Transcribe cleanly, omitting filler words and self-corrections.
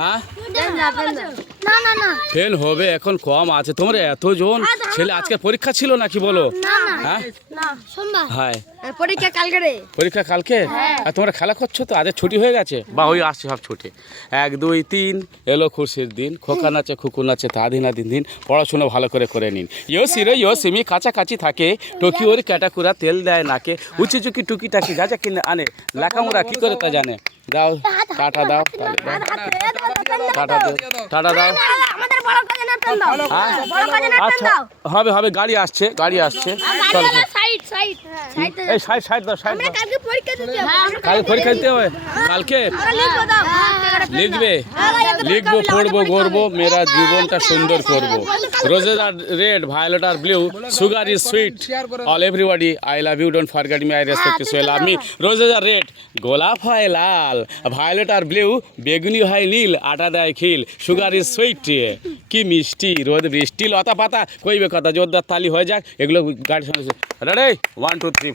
হ্যাঁ ফেল হবে, এখন কম আছে। তোমরা এতজন ছেলে, আজকে পরীক্ষা ছিল নাকি বলো? হ্যাঁ হ্যাঁ পরীক্ষা কালকে রে। পরীক্ষা কালকে? আর তোমরা খেলা করছো তো, আজ ছুটি হয়ে গেছে বা ওই আসছে সব ছুটি। 1 2 3 এলো খুশির দিন, খোকা নাচে খুকু নাচে তাদিনাদিন দিন, পড়াশুনো ভালো করে নিন। সিরে সিমি কাছাকাছি থাকে, টোকিওর ক্যাটাকুরা তেল দেয় নাকে, উঁচি চুকি টুকি টাকি যা যা কিনে আনে, লেখামোড়া কি করে তা জানে। দাও টাটা দাও, টাটা দাও, টাটা দাও। আচ্ছা হবে হবে, গাড়ি আসছে চলো। এই সাইড দাও। কালকে পরীক্ষা দিতে হবে, কালকে লিখবে, লিখবো, পড়বো, গড়বো, মেরা জীবনটা সুন্দর করবো। Roses are red, violet are blue, sugar is sweet, all everybody I love you, don't forget me, I respect you, so love me. Roses are red, গোলাপ হয় লাল, ভায়োলেট আর ব্লু, বেগুনি হয় নীল, আটা দেয় খিল, সুগার ইজ সুইট, কি মিষ্টি রোদ বৃষ্টি লতা পাতা, কইবে কথা, জোরদার তালি হয়ে যাক। এগুলো গাড়ি শুনেছে। রেডি 1 2 3